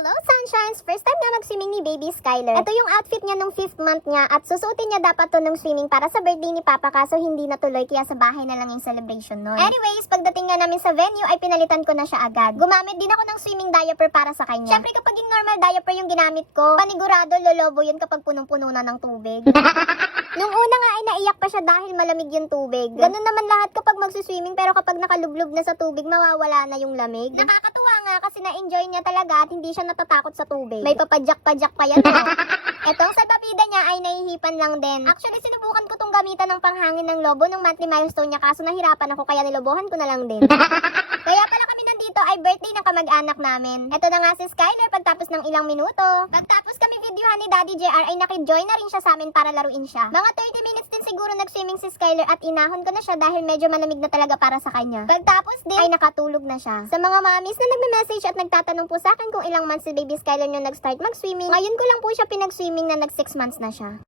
Hello, Sunshines! First time nga mag-swimming ni Baby Skyler. Ito yung outfit niya nung 5th month niya at susuotin niya dapat to nung swimming para sa birthday ni Papa kaso hindi natuloy kaya sa bahay na lang yung celebration nun. Anyways, pagdating nga namin sa venue ay pinalitan ko na siya agad. Gumamit din ako ng swimming diaper para sa kanya. Syempre kapag yung normal diaper yung ginamit ko, panigurado lolobo yun kapag punong-puno na ng tubig. Nung una nga ay naiyak pa siya dahil malamig yung tubig. Ganun naman lahat kapag magsuswimming pero kapag nakalublob na sa tubig mawawala na yung lamig. Nakakatuwa nga kasi na-enjoy niya talaga at hindi siya natatakot sa tubig. May papadyak-padyak pa yan. Etong salbabida niya ay nahihipan lang din. Actually, sinubukan ko tong gamitan ng panghangin ng lobo nung monthly milestone niya kaso nahirapan ako kaya nilobohan ko na lang din. Kaya pala kami nandito ay birthday ng kamag-anak namin. Ito na nga si Skyler pagtapos ng ilang minuto. Pagtapos kami videohan ni Daddy JR ay nakijoin na rin siya sa amin para laruin siya. Mga 30 minutes din siguro nag-swimming si Skyler at inahon ko na siya dahil medyo malamig na talaga para sa kanya. Pagtapos din ay nakatulog na siya. Sa mga mommies na nagme-message at nagtatanong po sa akin kung ilang months si Baby Skyler nung nag-start mag-swimming, ngayon ko lang po siya pinag-swimming na nag 6 months na siya.